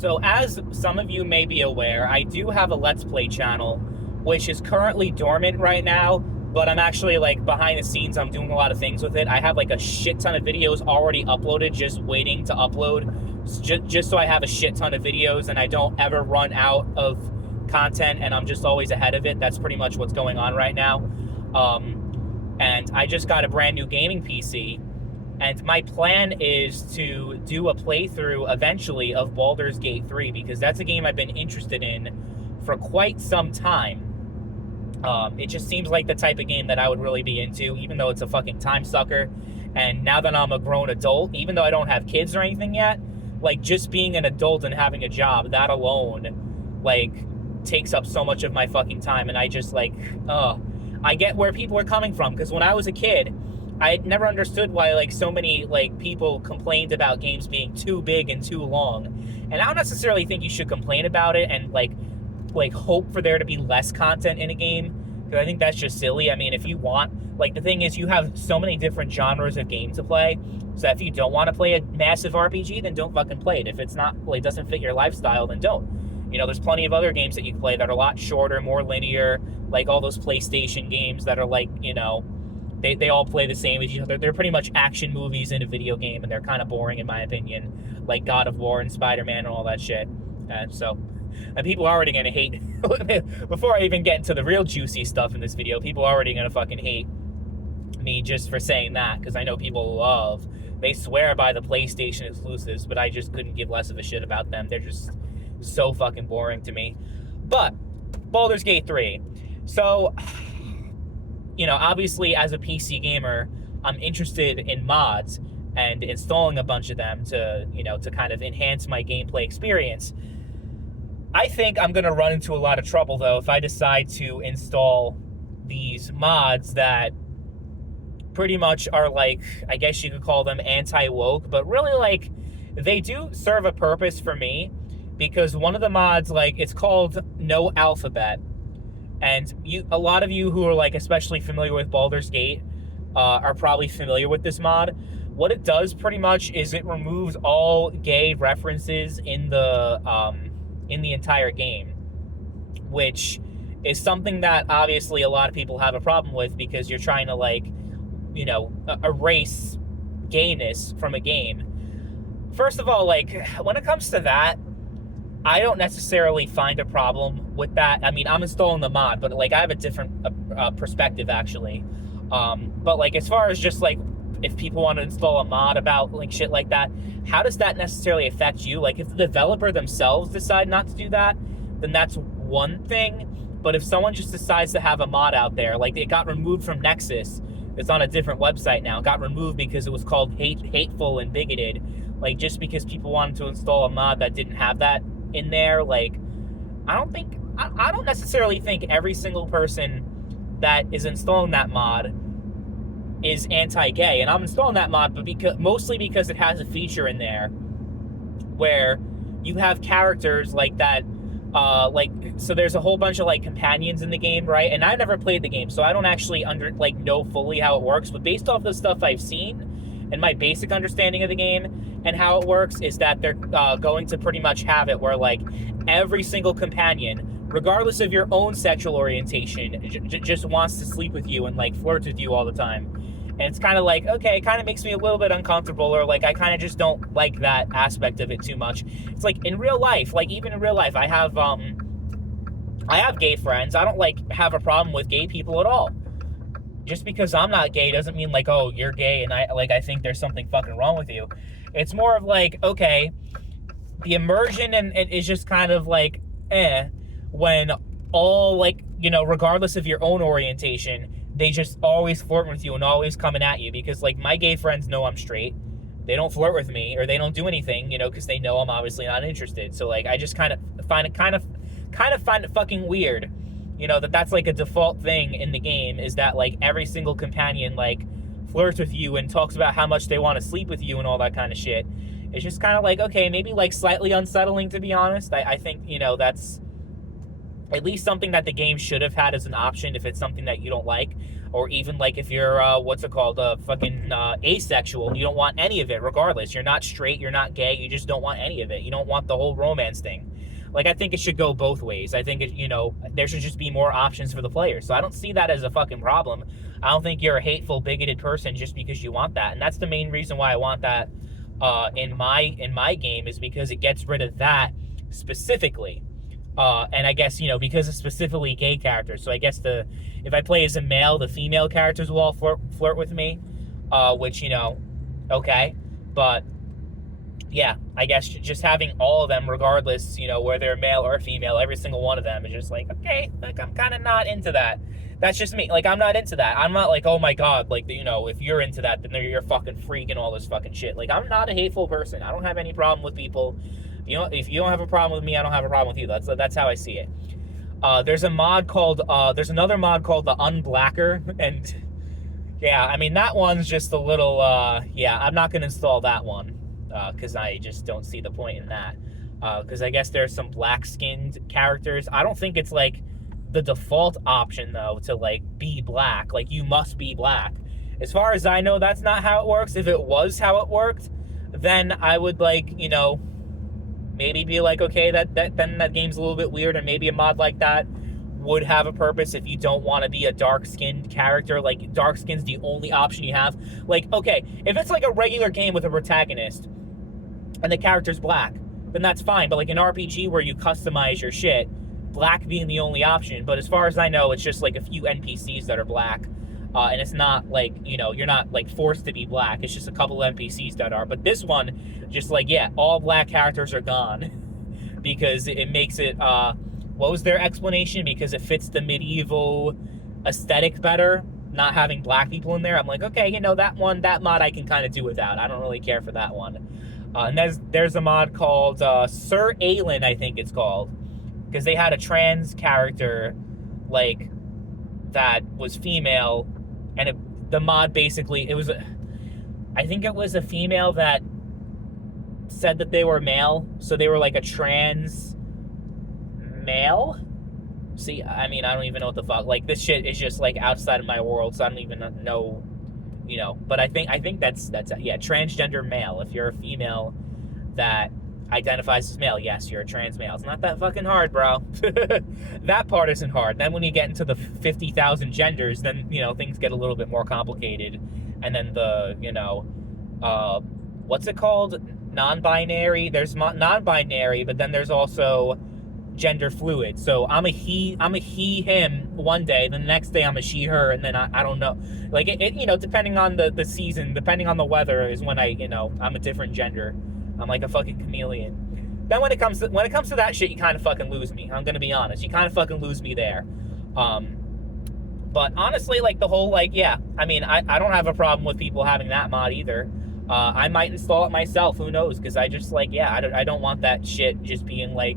So as some of you may be aware, I do have a Let's Play channel, which is currently dormant right now, but I'm actually, like, behind the scenes, I'm doing a lot of things with it. I have, like, a shit ton of videos already uploaded, just waiting to upload, just so I have a shit ton of videos and I don't ever run out of content and I'm just always ahead of it. That's pretty much what's going on right now. And I just got a brand new gaming PC. And my plan is to do a playthrough eventually of Baldur's Gate 3, because that's a game I've been interested in for quite some time. It just seems like the type of game that I would really be into, even though it's a fucking time sucker. And now that I'm a grown adult, even though I don't have kids or anything yet, like, just being an adult and having a job, that alone, like, takes up so much of my fucking time. And I just, like, I get where people are coming from, because when I was a kid, I had never understood why, like, so many, like, people complained about games being too big and too long. And I don't necessarily think you should complain about it and, like hope for there to be less content in a game, because I think that's just silly. I mean, if you want, like, the thing is, you have so many different genres of game to play, so if you don't want to play a massive RPG, then don't fucking play it. If it's not, like, doesn't fit your lifestyle, then don't. You know, there's plenty of other games that you can play that are a lot shorter, more linear, like all those PlayStation games that are, like, you know, They all play the same as each other. They're pretty much action movies in a video game, and they're kind of boring in my opinion, like God of War and Spider-Man and all that shit. And people are already going to hate, before I even get into the real juicy stuff in this video, people are already going to fucking hate me just for saying that, because I know people they swear by the PlayStation exclusives, but I just couldn't give less of a shit about them. They're just so fucking boring to me. But, Baldur's Gate 3. So, you know, obviously, as a PC gamer, I'm interested in mods and installing a bunch of them to, you know, to kind of enhance my gameplay experience. I think I'm going to run into a lot of trouble, though, if I decide to install these mods that pretty much are, like, I guess you could call them anti-woke, but really, like, they do serve a purpose for me, because one of the mods, like, it's called No Alphabet. And a lot of you who are, like, especially familiar with Baldur's Gate are probably familiar with this mod. What it does pretty much is it removes all gay references in the entire game, which is something that obviously a lot of people have a problem with, because you're trying to, like, you know, erase gayness from a game. First of all, like, when it comes to that, I don't necessarily find a problem with that. I mean, I'm installing the mod, but, like, I have a different perspective, actually. But, like, as far as just, like, if people want to install a mod about, like, shit like that, how does that necessarily affect you? Like, if the developer themselves decide not to do that, then that's one thing. But if someone just decides to have a mod out there, like, it got removed from Nexus, it's on a different website now, it got removed because it was called hateful and bigoted. Like, just because people wanted to install a mod that didn't have that in there, like, I don't necessarily think every single person that is installing that mod is anti-gay. And I'm installing that mod, but mostly because it has a feature in there where you have characters like that, so there's a whole bunch of, like, companions in the game, right? And I never played the game, so I don't actually know fully how it works, but based off the stuff I've seen and my basic understanding of the game and how it works, is that they're going to pretty much have it where, like, every single companion, regardless of your own sexual orientation, just wants to sleep with you and, like, flirt with you all the time. And it's kind of like, okay, it kind of makes me a little bit uncomfortable, or, like, I kind of just don't like that aspect of it too much. It's like, in real life, like, even in real life, I have gay friends. I don't, like, have a problem with gay people at all. Just because I'm not gay doesn't mean, like, oh, you're gay and I think there's something fucking wrong with you. It's more of, like, okay, the immersion and is just kind of like, when all, like, you know, regardless of your own orientation, they just always flirt with you and always coming at you, because, like, my gay friends know I'm straight. They don't flirt with me, or they don't do anything, you know, because they know I'm obviously not interested. So, like, I just kind of find it fucking weird, you know, that's, like, a default thing in the game, is that, like, every single companion, like, flirts with you and talks about how much they want to sleep with you and all that kind of shit. It's just kind of like, okay, maybe, like, slightly unsettling, to be honest. I think, you know, that's at least something that the game should have had as an option if it's something that you don't like. or even like if you're what's it called, fucking asexual, you don't want any of it regardless. You're not straight, you're not gay, you just don't want any of it. You don't want the whole romance thing. Like, I think it should go both ways. I think there should just be more options for the players. So I don't see that as a fucking problem. I don't think you're a hateful, bigoted person just because you want that. And that's the main reason why I want that in my game, is because it gets rid of that specifically. And I guess, because it's specifically gay characters. So I guess if I play as a male, the female characters will all flirt with me, which, okay. But yeah, I guess just having all of them, regardless, whether they're male or female, every single one of them is just like, okay, like, I'm kind of not into that. That's just me. Like, I'm not into that. I'm not like, oh my God, like, if you're into that, then you're a fucking freak and all this fucking shit. Like, I'm not a hateful person. I don't have any problem with people. If you don't have a problem with me, I don't have a problem with you. That's how I see it. There's another mod called the Unblacker, and yeah, I mean, that one's just a little, I'm not going to install that one, because I just don't see the point in that, because I guess there's some black-skinned characters. I don't think it's, like, the default option, though, to, like, be black. Like, you must be black. As far as I know, that's not how it works. If it was how it worked, then I would, like, maybe be like, okay, then that game's a little bit weird, and maybe a mod like that would have a purpose if you don't want to be a dark-skinned character. Like, dark skin's the only option you have. Like, okay, if it's like a regular game with a protagonist and the character's black, then that's fine. But like an RPG where you customize your shit, black being the only option. But as far as I know, it's just like a few NPCs that are black. And it's not like, you're not like forced to be black. It's just a couple NPCs that are. But this one, just like, yeah, all black characters are gone. Because it makes it, what was their explanation? Because it fits the medieval aesthetic better, not having black people in there. I'm like, okay, that mod I can kind of do without. I don't really care for that one. And there's a mod called Sir Aelin, I think it's called. Because they had a trans character, like, that was female, and the mod basically, I think it was a female that said that they were male, so they were like a trans male. See, I mean, I don't even know what the fuck. Like, this shit is just like outside of my world, so I don't even know, But I think that's transgender male. If you're a female that identifies as male, yes, you're a trans male. It's not that fucking hard, bro. That part isn't hard. Then when you get into the 50,000 genders, then, things get a little bit more complicated. And then the, what's it called? Non-binary. There's non-binary, but then there's also gender fluid. So I'm a he, him one day, then the next day I'm a she, her, and then I don't know. Like, it depending on the season, depending on the weather is when I'm a different gender. I'm like a fucking chameleon. Then when it comes to that shit, you kind of fucking lose me. I'm gonna be honest. You kind of fucking lose me there. But honestly, like, the whole, like, yeah, I mean, I don't have a problem with people having that mod either. I might install it myself. Who knows? Because I just, like, yeah, I don't want that shit just being, like,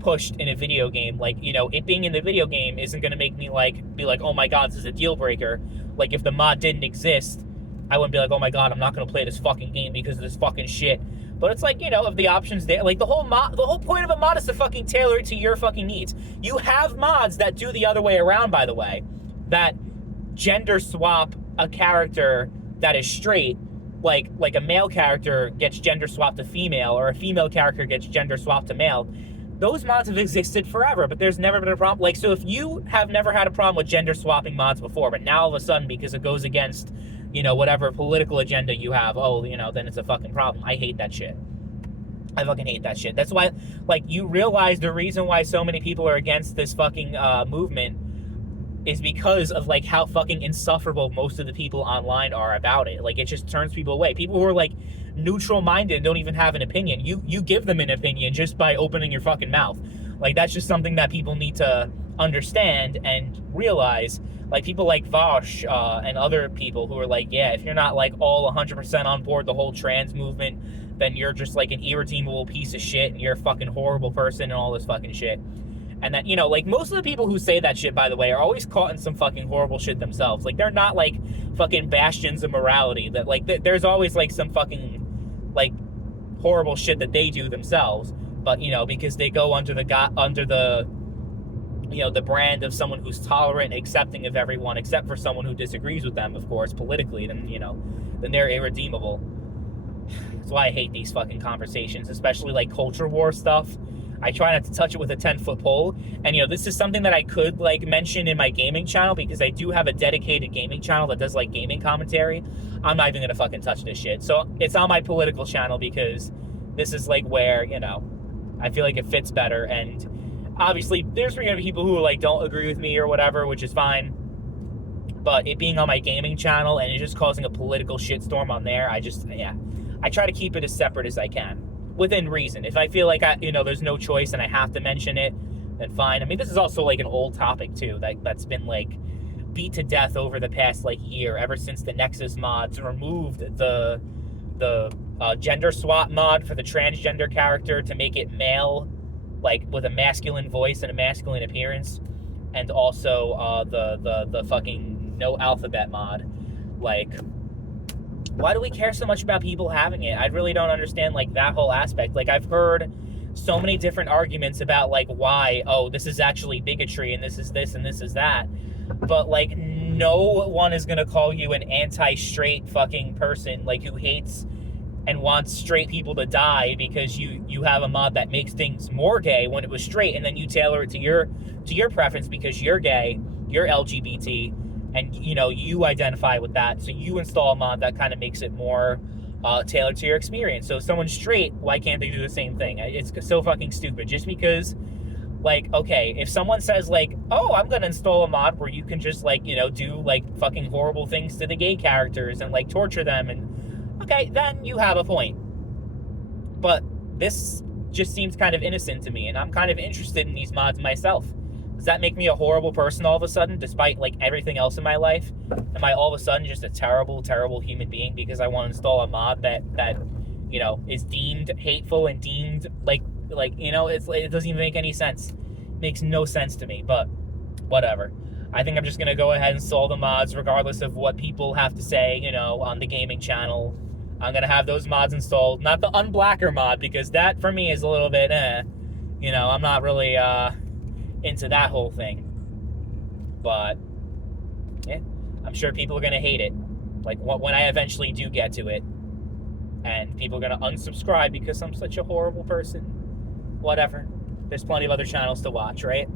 pushed in a video game. Like, it being in the video game isn't gonna make me, like, be like, oh my God, this is a deal breaker. Like, if the mod didn't exist, I wouldn't be like, oh my God, I'm not going to play this fucking game because of this fucking shit. But it's like, if the options there, like, the whole point of a mod is to fucking tailor it to your fucking needs. You have mods that do the other way around, by the way, that gender swap a character that is straight, like a male character gets gender swapped to female, or a female character gets gender swapped to male. Those mods have existed forever, but there's never been a problem. Like, so if you have never had a problem with gender swapping mods before, but now all of a sudden, because it goes against whatever political agenda you have, then it's a fucking problem. I hate that shit. I fucking hate that shit. That's why, like, you realize the reason why so many people are against this fucking movement is because of, like, how fucking insufferable most of the people online are about it. Like, it just turns people away. People who are, like, neutral-minded don't even have an opinion. You give them an opinion just by opening your fucking mouth. Like, that's just something that people need to understand and realize. Like, people like Vosh and other people who are like, yeah, if you're not, like, all 100% on board the whole trans movement, then you're just, like, an irredeemable piece of shit, and you're a fucking horrible person and all this fucking shit. And that, like, most of the people who say that shit, by the way, are always caught in some fucking horrible shit themselves. Like, they're not, like, fucking bastions of morality. That, like, there's always, like, some fucking, like, horrible shit that they do themselves. But, because they go under the the brand of someone who's tolerant and accepting of everyone, except for someone who disagrees with them, of course, politically, then they're irredeemable. That's why I hate these fucking conversations, especially like culture war stuff. I try not to touch it with a 10-foot pole. And, this is something that I could, like, mention in my gaming channel, because I do have a dedicated gaming channel that does, like, gaming commentary. I'm not even going to fucking touch this shit. So it's on my political channel, because this is, like, where, I feel like it fits better. And obviously, there's going to be people who, like, don't agree with me or whatever, which is fine. But it being on my gaming channel and it just causing a political shitstorm on there, I try to keep it as separate as I can, within reason. If I feel like there's no choice and I have to mention it, then fine. I mean, this is also like an old topic too, that's been like beat to death over the past like year, ever since the Nexus mods removed the gender swap mod for the transgender character to make it male, like with a masculine voice and a masculine appearance, and also the fucking no alphabet mod. Like, why do we care so much about people having it? I really don't understand, like, that whole aspect. Like, I've heard so many different arguments about, like, why, this is actually bigotry, and this is this, and this is that. But, like, no one is gonna call you an anti-straight fucking person, like, who hates and wants straight people to die because you have a mod that makes things more gay when it was straight, and then you tailor it to your preference because you're gay, you're LGBT, and you identify with that, so you install a mod that kind of makes it more tailored to your experience. So if someone's straight, why can't they do the same thing? It's so fucking stupid. Just because, like, okay, if someone says, like, I'm gonna install a mod where you can just, like, do, like, fucking horrible things to the gay characters and, like, torture them, and okay, then you have a point. But this just seems kind of innocent to me, and I'm kind of interested in these mods myself. Does that make me a horrible person all of a sudden, despite, like, everything else in my life? Am I all of a sudden just a terrible, terrible human being because I want to install a mod that is deemed hateful and deemed, it doesn't even make any sense. It makes no sense to me, but whatever. I think I'm just going to go ahead and install the mods regardless of what people have to say, on the gaming channel. I'm going to have those mods installed. Not the unblacker mod, because that, for me, is a little bit, I'm not really, into that whole thing. But yeah, I'm sure people are gonna hate it, like when I eventually do get to it, and people are gonna unsubscribe because I'm such a horrible person. Whatever, there's plenty of other channels to watch, right?